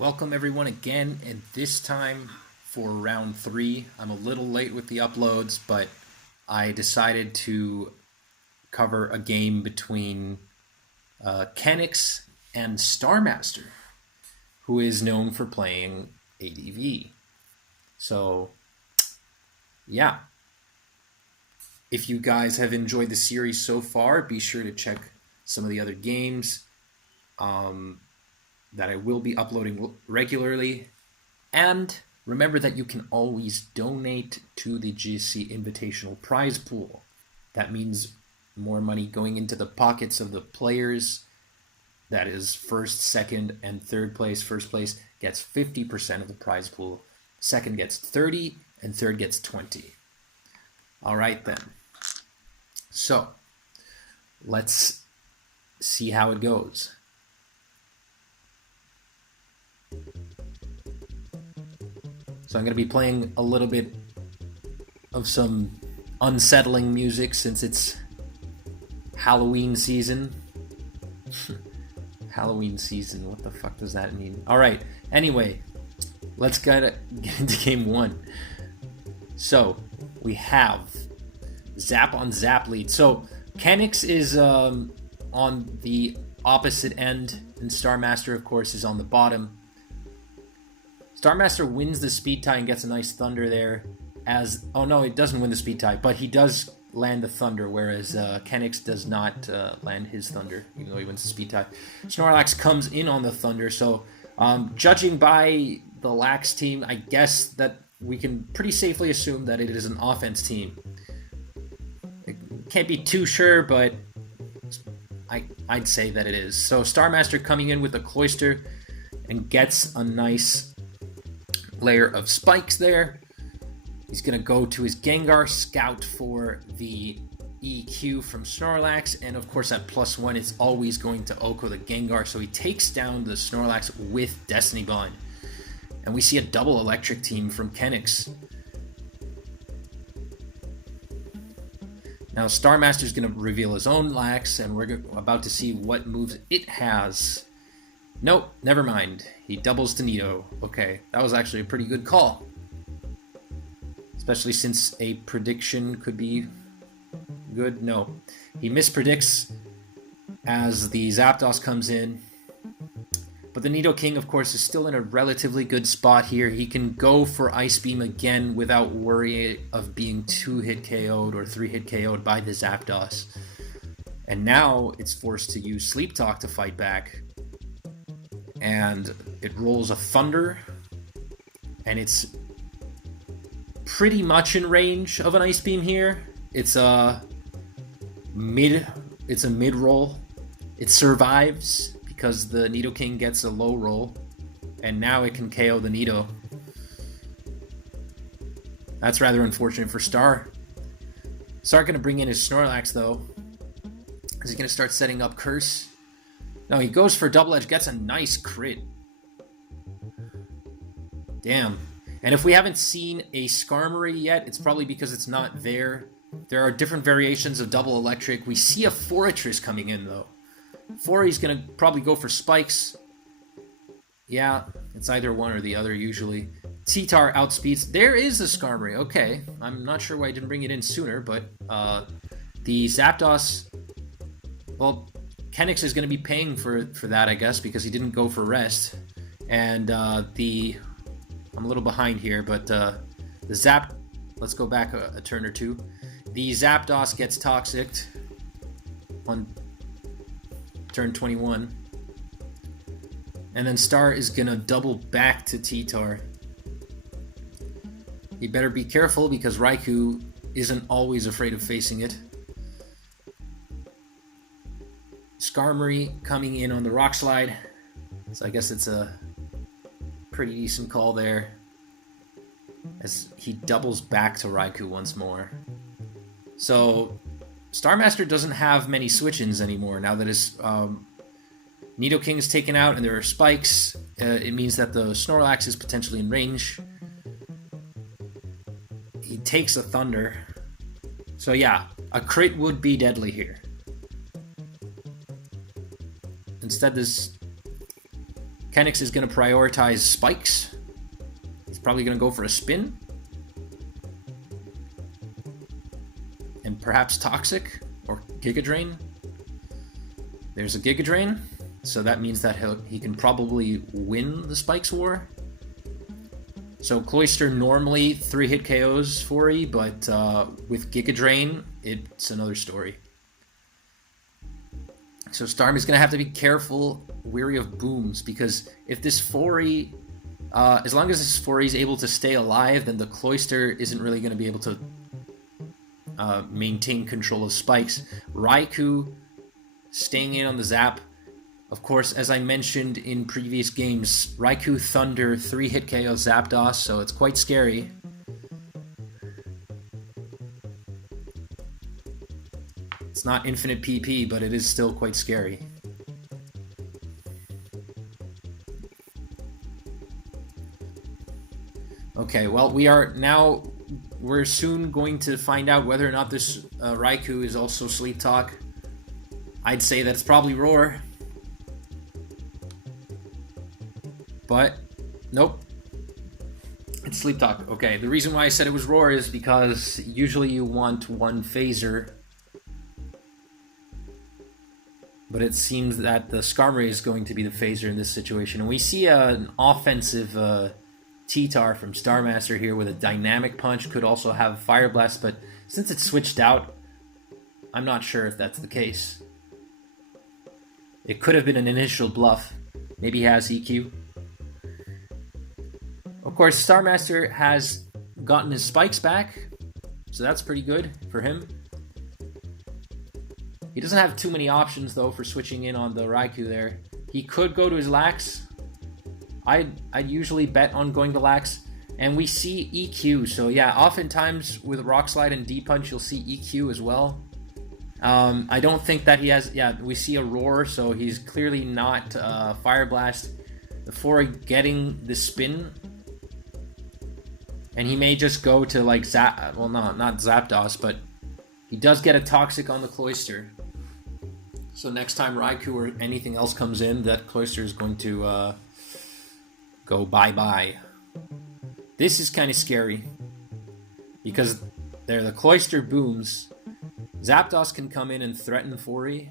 Welcome everyone again, and this time for round 3. I'm a little late with the uploads, but I decided to cover a game between Kenix and Starmaster, who is known for playing ADV. So, yeah. If you guys have enjoyed the series so far, be sure to check some of the other games that I will be uploading regularly. And remember that you can always donate to the GSC Invitational prize pool. That means more money going into the pockets of the players. That is first, second, and third place. First place gets 50% of the prize pool. Second gets 30, and third gets 20. All right then. So let's see how it goes. So I'm going to be playing a little bit of some unsettling music since it's Halloween season. Halloween season, what the fuck does that mean? Alright, anyway, let's get into game 1. So, we have Zap on Zap lead. So, Kenix is on the opposite end, and Starmaster, of course, is on the bottom. Starmaster wins the speed tie and gets a nice thunder there. Oh no, it doesn't win the speed tie, but he does land the thunder, whereas Kenix does not land his thunder, even though he wins the speed tie. Snorlax comes in on the thunder, so judging by the Lax team, I guess that we can pretty safely assume that it is an offense team. It can't be too sure, but I'd say that it is. So Starmaster coming in with the Cloyster and gets a nice layer of spikes there. He's going to go to his Gengar, scout for the EQ from Snorlax, and of course at +1 it's always going to Oko the Gengar, so he takes down the Snorlax with Destiny Bond. And we see a double electric team from Kenix. Now Starmaster's going to reveal his own Lax, and we're about to see what moves it has. Nope, never mind. He doubles to Nido. Okay, that was actually a pretty good call. Especially since a prediction could be good. No, he mispredicts as the Zapdos comes in. But the Nidoking, of course, is still in a relatively good spot here. He can go for Ice Beam again without worry of being 2-hit KO'd or 3-hit KO'd by the Zapdos. And now it's forced to use Sleep Talk to fight back. And it rolls a Thunder, and it's pretty much in range of an Ice Beam here. It's a mid roll. It survives because the Nidoking gets a low roll, and now it can KO the Nido. That's rather unfortunate for Star. Star gonna bring in his Snorlax though. Is he gonna start setting up Curse? No, he goes for Double Edge, gets a nice crit. Damn. And if we haven't seen a Skarmory yet, it's probably because it's not there. There are different variations of Double Electric. We see a Forretress coming in, though. Forey's going to probably go for Spikes. Yeah, it's either one or the other, usually. T-Tar outspeeds. There is a Skarmory. Okay. I'm not sure why I didn't bring it in sooner, but the Zapdos... Well... Kenix is going to be paying for that, I guess, because he didn't go for rest. And I'm a little behind here, but the Zap... Let's go back a turn or two. The Zapdos gets Toxicked on turn 21. And then Star is going to double back to T-Tar. You better be careful because Raikou isn't always afraid of facing it. Skarmory coming in on the Rock Slide. So I guess it's a pretty decent call there. As he doubles back to Raikou once more. So Starmaster doesn't have many switch-ins anymore now that his Nidoking is taken out and there are spikes. It means that the Snorlax is potentially in range. He takes a Thunder. So yeah, a crit would be deadly here. Instead, this Kenix is going to prioritize spikes. He's probably going to go for a spin. And perhaps Toxic or Giga Drain. There's a Giga Drain, so that means that he can probably win the Spikes War. So Cloyster normally 3-hit KOs 4E, but with Giga Drain, it's another story. So Starmie's going to have to be careful, wary of booms, because if this 4E, as long as this 4E is able to stay alive, then the Cloyster isn't really going to be able to maintain control of spikes. Raikou staying in on the zap. Of course, as I mentioned in previous games, Raikou Thunder 3-hit KO Zapdos, so it's quite scary. It's not infinite PP, but it is still quite scary. Okay, well, we're soon going to find out whether or not this Raikou is also Sleep Talk. I'd say that it's probably Roar. But, nope. It's Sleep Talk. Okay, the reason why I said it was Roar is because usually you want one phaser. But it seems that the Skarmory is going to be the phaser in this situation. And we see an offensive T-Tar from Starmaster here with a Dynamic Punch. Could also have Fire Blast, but since it's switched out, I'm not sure if that's the case. It could have been an initial bluff. Maybe he has EQ. Of course, Starmaster has gotten his spikes back, so that's pretty good for him. He doesn't have too many options, though, for switching in on the Raikou there. He could go to his Lax. I'd usually bet on going to Lax. And we see EQ, so yeah, oftentimes with Rock Slide and D-Punch, you'll see EQ as well. I don't think that he has... Yeah, we see a Roar, so he's clearly not Fire Blast. Before getting the spin... And he may just go to, like, well, no, not Zapdos, but he does get a Toxic on the Cloyster. So next time Raikou or anything else comes in, that Cloyster is going to go bye-bye. This is kind of scary. Because there, the Cloyster booms. Zapdos can come in and threaten 4E.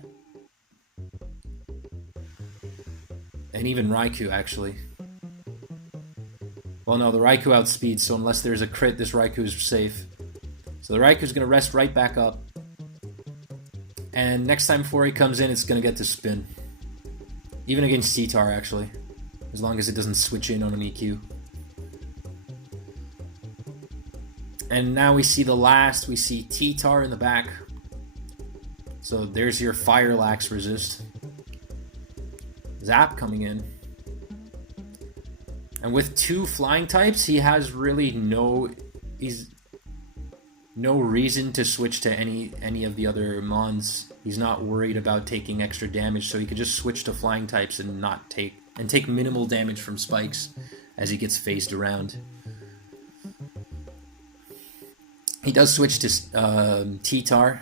And even Raikou, actually. Well, no, the Raikou outspeeds, so unless there's a crit, this Raikou is safe. So the Raikou's going to rest right back up. And next time 4E comes in, it's going to get to spin. Even against T-Tar, actually. As long as it doesn't switch in on an EQ. And now we see the last. We see T-Tar in the back. So there's your Fire Lax resist. Zap coming in. And with two flying types, he has really no reason to switch to any of the other mons. He's not worried about taking extra damage, so he could just switch to flying types and take minimal damage from spikes as he gets phased around. He does switch to T-Tar.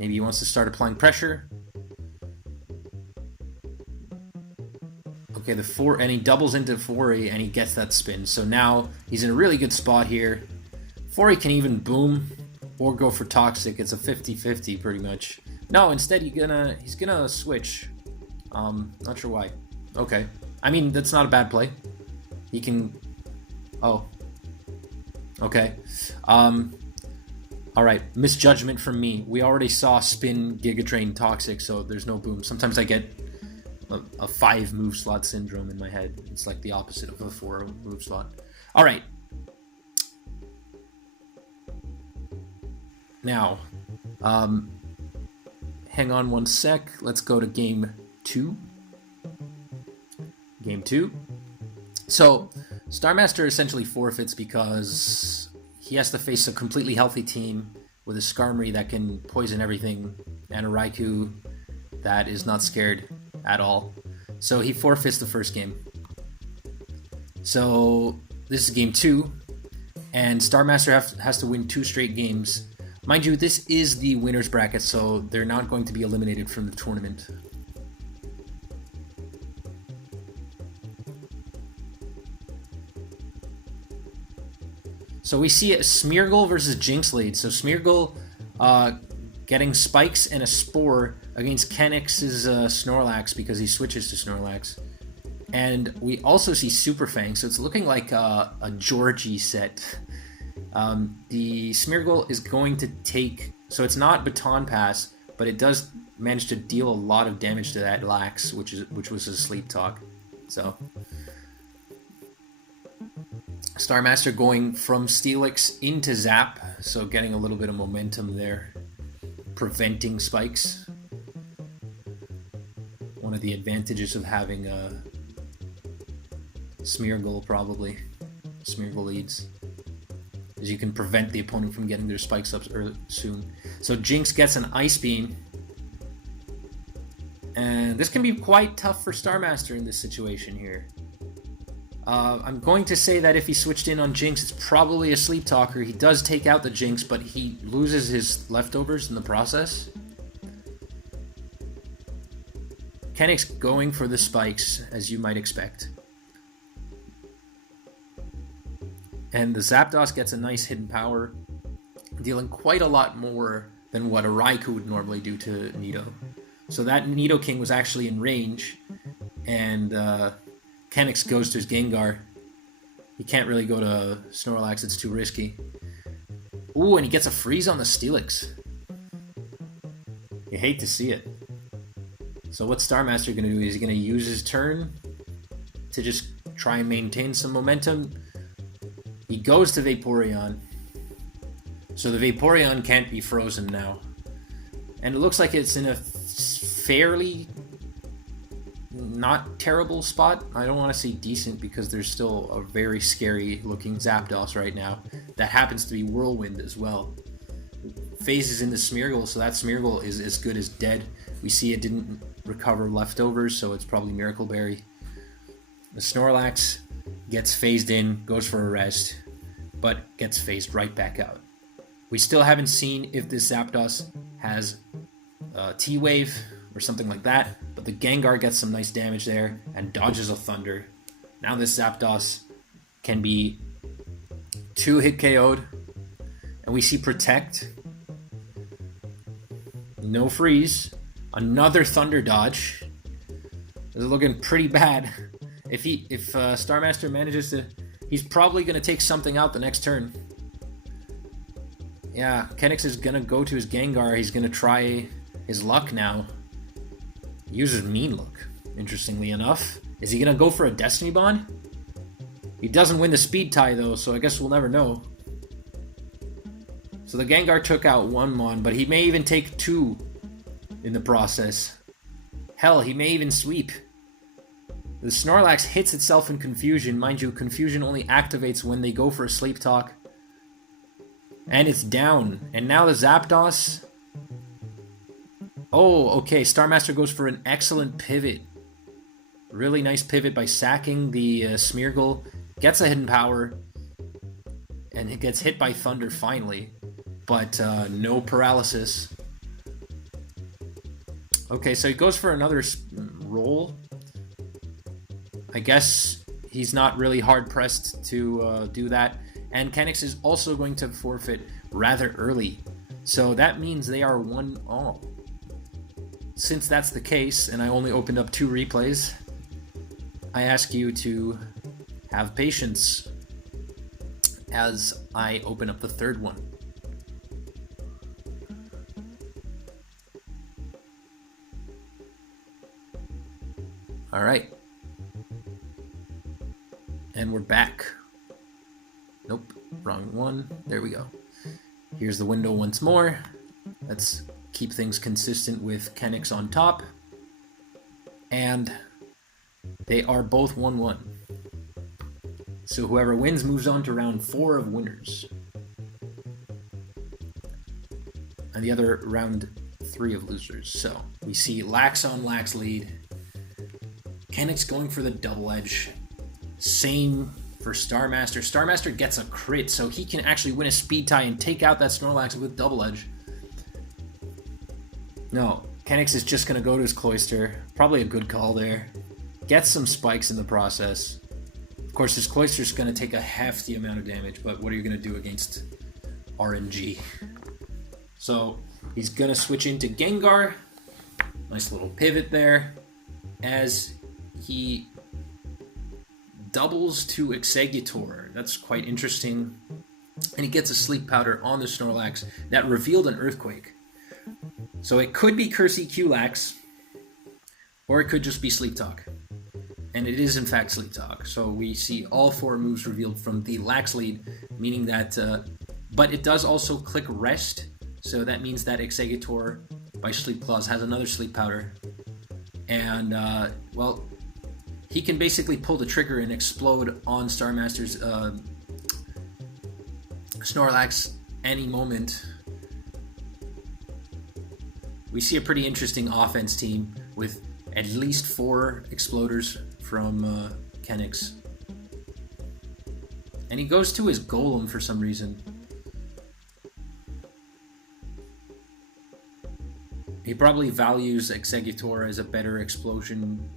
Maybe he wants to start applying pressure. Okay, and he doubles into 4E and he gets that spin. So now he's in a really good spot here. 4E can even boom or go for Toxic. It's a 50-50 pretty much. No, instead he's gonna switch. Not sure why. Okay. I mean, that's not a bad play. He can... Oh. Okay. Alright, misjudgment from me. We already saw spin Giga Drain Toxic, so there's no boom. Sometimes I get a 5 move slot syndrome in my head. It's like the opposite of a 4 move slot. Alright. Now, hang on one sec. Let's go to game 2. Game 2. So, Starmaster essentially forfeits because he has to face a completely healthy team with a Skarmory that can poison everything and a Raikou that is not scared at all. So he forfeits the first game. So this is game 2, and Starmaster has to win 2 straight games. Mind you, this is the winner's bracket, so they're not going to be eliminated from the tournament. So we see a Smeargle versus Jinx lead. So Smeargle getting spikes and a spore against Kenix's Snorlax because he switches to Snorlax. And we also see Super Fang, so it's looking like a Georgie set. The Smeargle is going to take... So it's not Baton Pass, but it does manage to deal a lot of damage to that Lax, which was a Sleep Talk. So... Starmaster going from Steelix into Zap, so getting a little bit of momentum there, preventing spikes. One of the advantages of having a Smeargle, probably. Smeargle leads. Is you can prevent the opponent from getting their spikes up soon. So Jinx gets an Ice Beam. And this can be quite tough for Starmaster in this situation here. I'm going to say that if he switched in on Jinx, it's probably a Sleep Talker. He does take out the Jinx, but he loses his leftovers in the process. Kenix going for the spikes, as you might expect. And the Zapdos gets a nice hidden power, dealing quite a lot more than what a Raikou would normally do to Nido. So that Nidoking was actually in range, and Kenix goes to his Gengar. He can't really go to Snorlax, it's too risky. Ooh, and he gets a freeze on the Steelix. You hate to see it. So what's Starmaster going to do? Is he going to use his turn to just try and maintain some momentum? He goes to Vaporeon. So the Vaporeon can't be frozen now. And it looks like it's in a fairly not terrible spot. I don't want to say decent because there's still a very scary looking Zapdos right now. That happens to be Whirlwind as well. Phases into Smeargle, so that Smeargle is as good as dead. We see it didn't recover leftovers, so it's probably Miracle Berry. The Snorlax gets phased in, goes for a rest, but gets phased right back out. We still haven't seen if this Zapdos has T-Wave or something like that, but the Gengar gets some nice damage there and dodges a Thunder. Now this Zapdos can be 2-hit KO'd, and we see Protect. No freeze. Another Thunder dodge. This is looking pretty bad. If Starmaster manages to... He's probably going to take something out the next turn. Yeah, Kenix is going to go to his Gengar. He's going to try his luck now. He uses Mean Look, interestingly enough. Is he going to go for a Destiny Bond? He doesn't win the speed tie, though, so I guess we'll never know. So the Gengar took out one Mon, but he may even take two in the process. Hell, he may even sweep. The Snorlax hits itself in Confusion. Mind you, Confusion only activates when they go for a Sleep Talk. And it's down. And now the Zapdos... Oh, okay. Starmaster goes for an excellent pivot. Really nice pivot by sacking the Smeargle. Gets a hidden power. And it gets hit by Thunder finally. But no paralysis. Okay, so he goes for another roll. I guess he's not really hard-pressed to do that. And Kenix is also going to forfeit rather early. So that means they are 1-all. Since that's the case, and I only opened up 2 replays, I ask you to have patience as I open up the third one. Alright. And we're back. Nope, wrong one. There we go. Here's the window once more. Let's keep things consistent with Kenix on top. And they are both 1-1. So whoever wins moves on to round 4 of winners. And the other round 3 of losers. So we see Lax on Lax lead. Kenix going for the double edge. Same for Starmaster. Starmaster gets a crit, so he can actually win a speed tie and take out that Snorlax with double edge. No, Kenix is just going to go to his Cloyster. Probably a good call there. Gets some spikes in the process. course, this Cloister's going to take a hefty amount of damage, but what are you going to do against RNG? So he's going to switch into Gengar. Nice little pivot there as he doubles to Exeggutor. That's quite interesting. And he gets a Sleep Powder on the Snorlax that revealed an Earthquake. So it could be Curse EQ-Lax, or it could just be Sleep Talk. And it is in fact Sleep Talk. So we see all 4 moves revealed from the Lax lead, meaning that, but it does also click Rest. So that means that Exeggutor, by Sleep Clause, has another Sleep Powder. And, well, he can basically pull the trigger and explode on Starmaster's Snorlax any moment. We see a pretty interesting offense team with at least 4 exploders from Kenix. And he goes to his Golem for some reason. He probably values Exeggutor as a better explosion,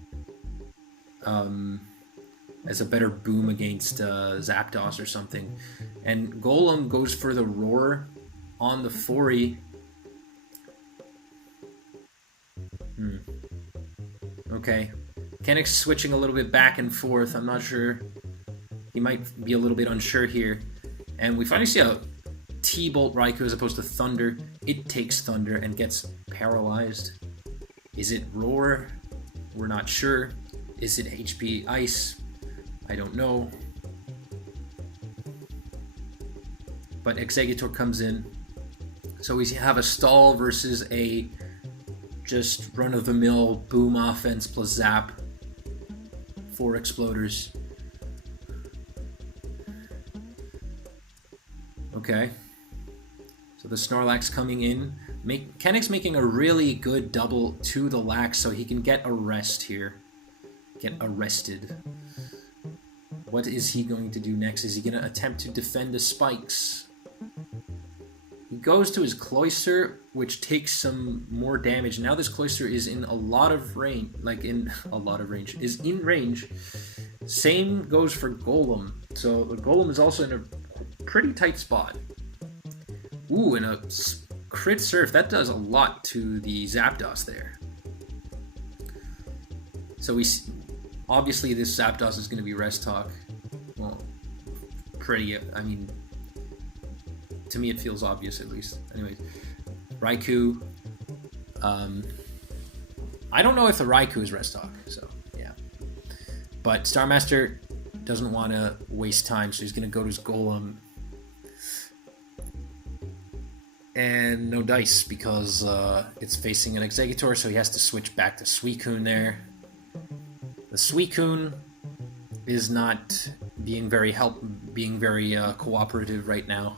as a better boom against Zapdos or something. And Golem goes for the Roar on the Fori. Okay. Kenix switching a little bit back and forth. I'm not sure. He might be a little bit unsure here. And we finally see a T-Bolt Raikou as opposed to Thunder. It takes Thunder and gets paralyzed. Is it Roar? We're not sure. Is it HP Ice? I don't know. But Exeggutor comes in. So we have a stall versus a just run-of-the-mill boom offense plus zap. 4 exploders. Okay. So the Snorlax coming in. Kenix making a really good double to the Lax so he can get a rest here. Get arrested. What is he going to do next? Is he going to attempt to defend the spikes? He goes to his Cloyster, which takes some more damage. Now this Cloyster is in a lot of range, is in range. Same goes for Golem. So the Golem is also in a pretty tight spot. Ooh, and a Crit Surf. That does a lot to the Zapdos there. So we see, obviously this Zapdos is going to be Rest Talk. Well, I mean, to me it feels obvious at least. Anyways, Raikou. I don't know if the Raikou is Rest Talk, so yeah. But Starmaster doesn't want to waste time, so he's going to go to his Golem. And no dice because it's facing an Exeggutor, so he has to switch back to Suicune there. The Suicune is not being very cooperative right now.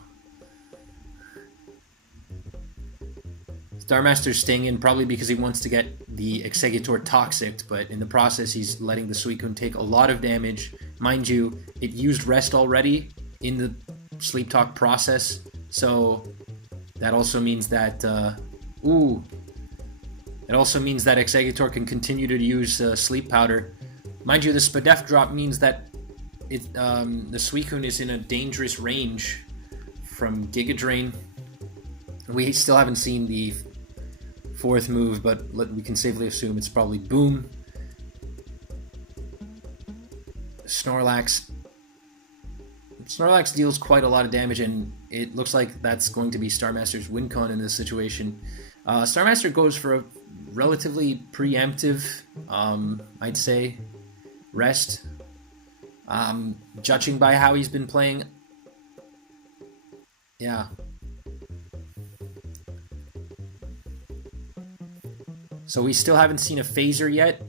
Starmaster's staying in probably because he wants to get the Exeggutor toxic, but in the process he's letting the Suicune take a lot of damage. Mind you, it used Rest already in the Sleep Talk process, so that also means that it also means that Exeggutor can continue to use Sleep Powder. Mind you, the Spadef drop means that the Suicune is in a dangerous range from Giga Drain. We still haven't seen the 4th move, but we can safely assume it's probably Boom. Snorlax deals quite a lot of damage, and it looks like that's going to be Starmaster's win con in this situation. Starmaster goes for a relatively preemptive, I'd say, Rest. Judging by how he's been playing, yeah. So we still haven't seen a Phaser yet,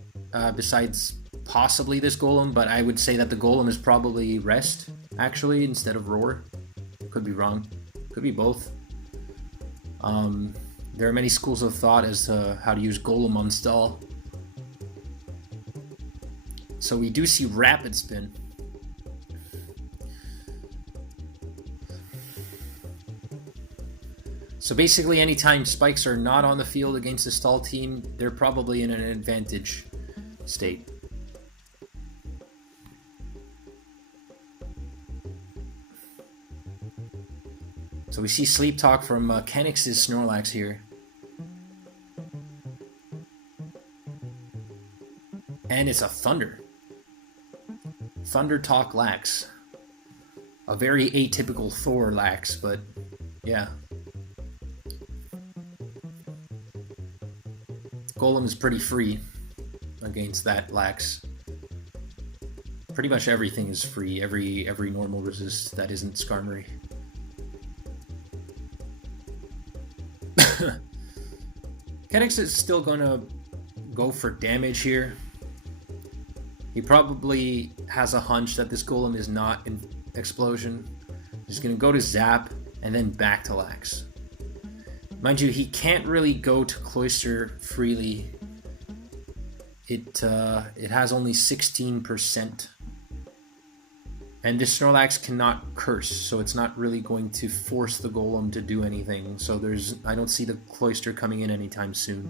besides possibly this Golem, but I would say that the Golem is probably Rest, actually, instead of Roar. Could be wrong. Could be both. There are many schools of thought as to how to use Golem on stall. So we do see Rapid Spin. So basically, anytime spikes are not on the field against a stall team, they're probably in an advantage state. So we see Sleep Talk from Kenix's Snorlax here. And it's a Thunder. Thunder Talk Lax. A very atypical Thor Lax, but yeah. Golem is pretty free against that Lax. Pretty much everything is free. Every normal resist that isn't Skarmory. Kenix is still gonna go for damage here. He probably has a hunch that this Golem is not in Explosion. He's gonna go to Zap and then back to Lax. Mind you, he can't really go to Cloyster freely. It has only 16%. And this Snorlax cannot curse, so it's not really going to force the Golem to do anything. So I don't see the Cloyster coming in anytime soon.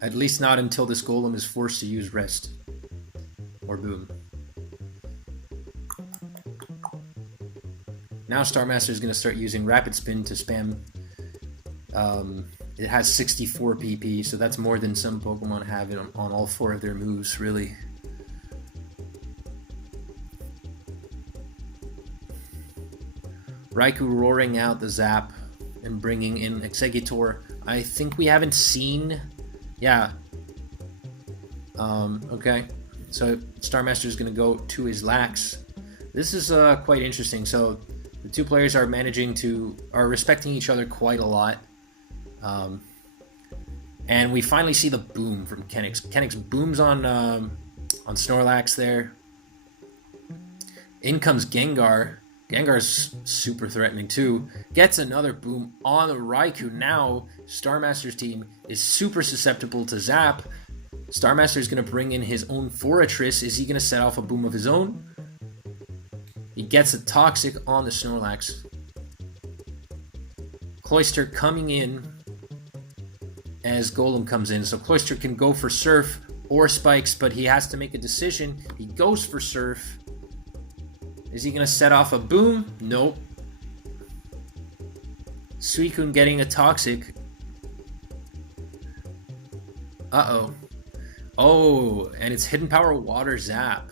At least not until this Golem is forced to use Rest. Or Boom. Now Starmaster is going to start using Rapid Spin to spam. It has 64 PP, so that's more than some Pokemon have on all 4 of their moves, really. Raikou roaring out the Zap and bringing in Exeggutor. I think we haven't seen... Yeah. Okay. So Starmaster is going to go to his Lax. This is quite interesting. So the two players are respecting each other quite a lot. And we finally see the boom from Kenix. Kenix booms on Snorlax there. In comes Gengar. Gengar's super threatening too. Gets another boom on the Raikou. Now Starmaster's team is super susceptible to Zap. Starmaster is going to bring in his own Forretress. Is he going to set off a boom of his own? He gets a Toxic on the Snorlax. Cloyster coming in as Golem comes in. So Cloyster can go for Surf or Spikes, but he has to make a decision. He goes for Surf. Is he going to set off a boom? Nope. Suicune getting a Toxic. Uh-oh. Oh, and it's Hidden Power Water Zap.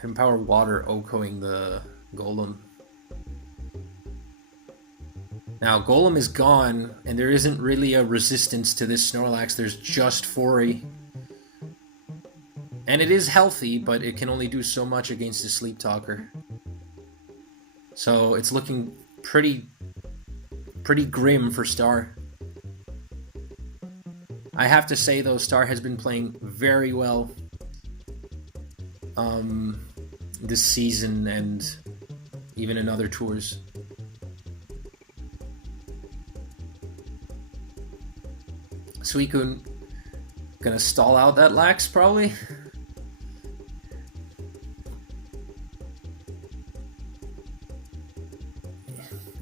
Hidden Power Water Okoing the Golem. Now, Golem is gone, and there isn't really a resistance to this Snorlax. There's just Fori. And it is healthy, but it can only do so much against the Sleep Talker. So it's looking pretty grim for Star. I have to say, though, Star has been playing very well this season and even in other tours. Suicune gonna stall out that Lax, probably.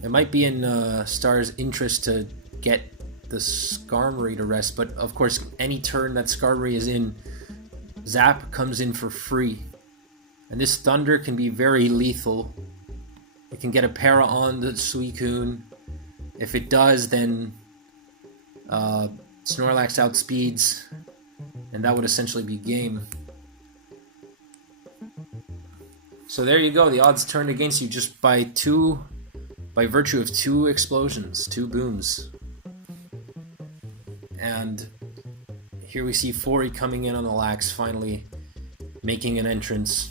It might be in Star's interest to get the Skarmory to rest, but of course, any turn that Skarmory is in, Zap comes in for free. And this Thunder can be very lethal. It can get a para on the Suicune. If it does, then Snorlax outspeeds, and that would essentially be game. So there you go. The odds turned against you just by virtue of 2 explosions, 2 booms. And here we see Fori coming in on the Lax, finally making an entrance.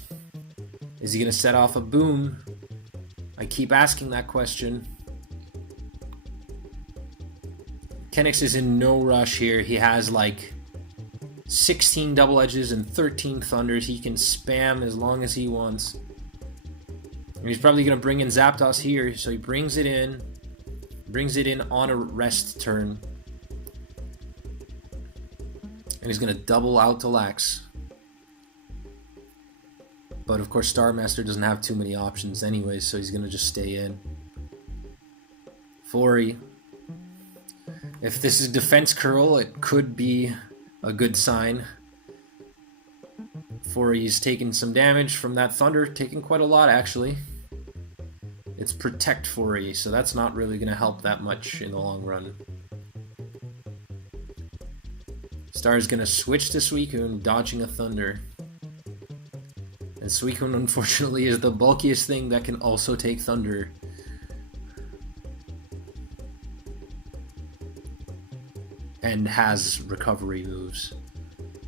Is he going to set off a boom? I keep asking that question. Kenix is in no rush here. He has like 16 double edges and 13 thunders. He can spam as long as he wants. And he's probably going to bring in Zapdos here, so he brings it in on a rest turn. And he's going to double out to Lax. But of course Starmaster doesn't have too many options anyway, so he's going to just stay in. Fori. If this is defense curl, it could be a good sign. Fouri's taking some damage from that thunder, taking quite a lot actually. It's protect Fouri, so that's not really going to help that much in the long run. Star is going to switch to Suicune, dodging a thunder. And Suicune, unfortunately, is the bulkiest thing that can also take thunder. And has recovery moves.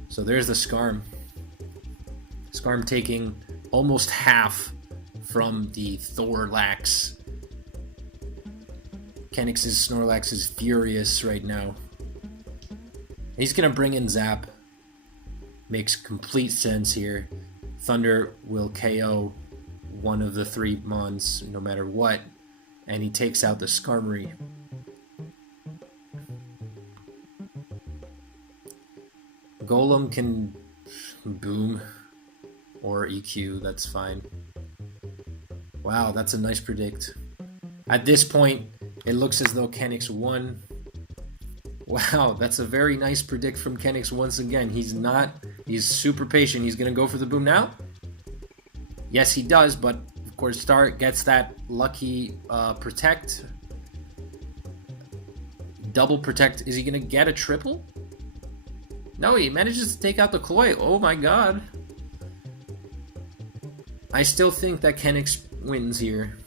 So there's the Skarm. Skarm taking almost half from the Thorlax. Kenix's Snorlax is furious right now. He's gonna bring in Zap. Makes complete sense here. Thunder will KO one of the 3 Mons no matter what. And he takes out the Skarmory. Golem can boom or EQ, that's fine. Wow, that's a nice predict. At this point, it looks as though Kenix won. Wow, that's a very nice predict from Kenix once again. He's super patient. He's gonna go for the boom now. Yes, he does, but of course Star gets that lucky protect. Double protect. Is he gonna get a triple? No, he manages to take out the Cloy. Oh my god. I still think that Kenix wins here.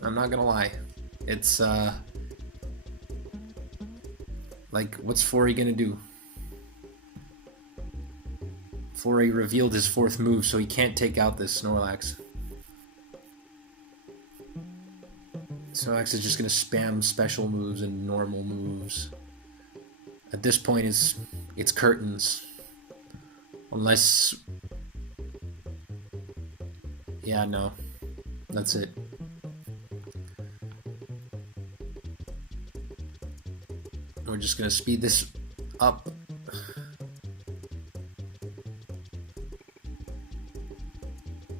I'm not gonna lie. It's, like, what's Fouri gonna do? Fouri revealed his 4th move, so he can't take out this Snorlax. Snorlax is just gonna spam special moves and normal moves. At this point, it's curtains. Unless... Yeah, no. That's it. We're just gonna speed this up.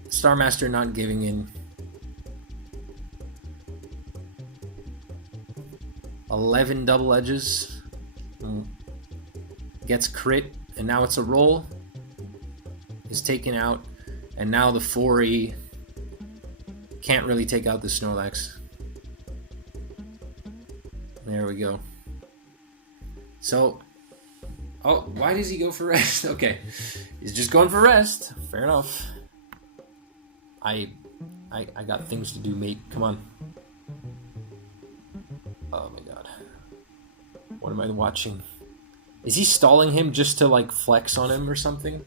Starmaster not giving in. 11 double edges. Gets crit, and now it's a roll. Is taken out, and now the Fouri can't really take out the Snorlax. There we go. So, oh, why does he go for rest? Okay, he's just going for rest. Fair enough. I got things to do, mate. Come on. Oh my god. What am I watching? Is he stalling him just to like flex on him or something?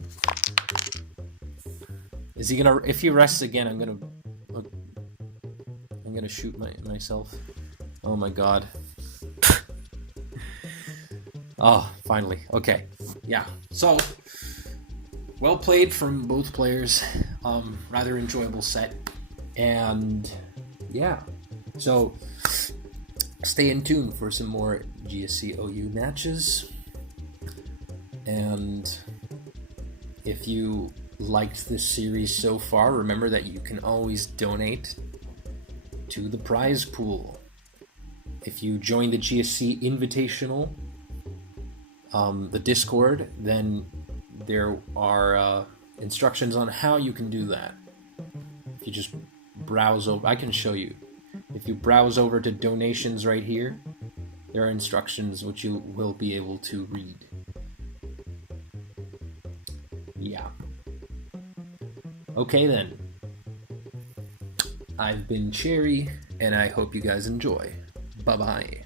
Is he gonna? If he rests again, I'm gonna shoot myself. Oh my god. Oh, finally. Okay. Yeah. So, well played from both players. Rather enjoyable set. And yeah. So, stay in tune for some more GSC OU matches. And if you liked this series so far, remember that you can always donate to the prize pool. If you join the GSC Invitational, the Discord, then there are instructions on how you can do that. If you just browse over, I can show you. If you browse over to donations right here, there are instructions which you will be able to read. Yeah. Okay then. I've been Cherry, and I hope you guys enjoy. Bye-bye.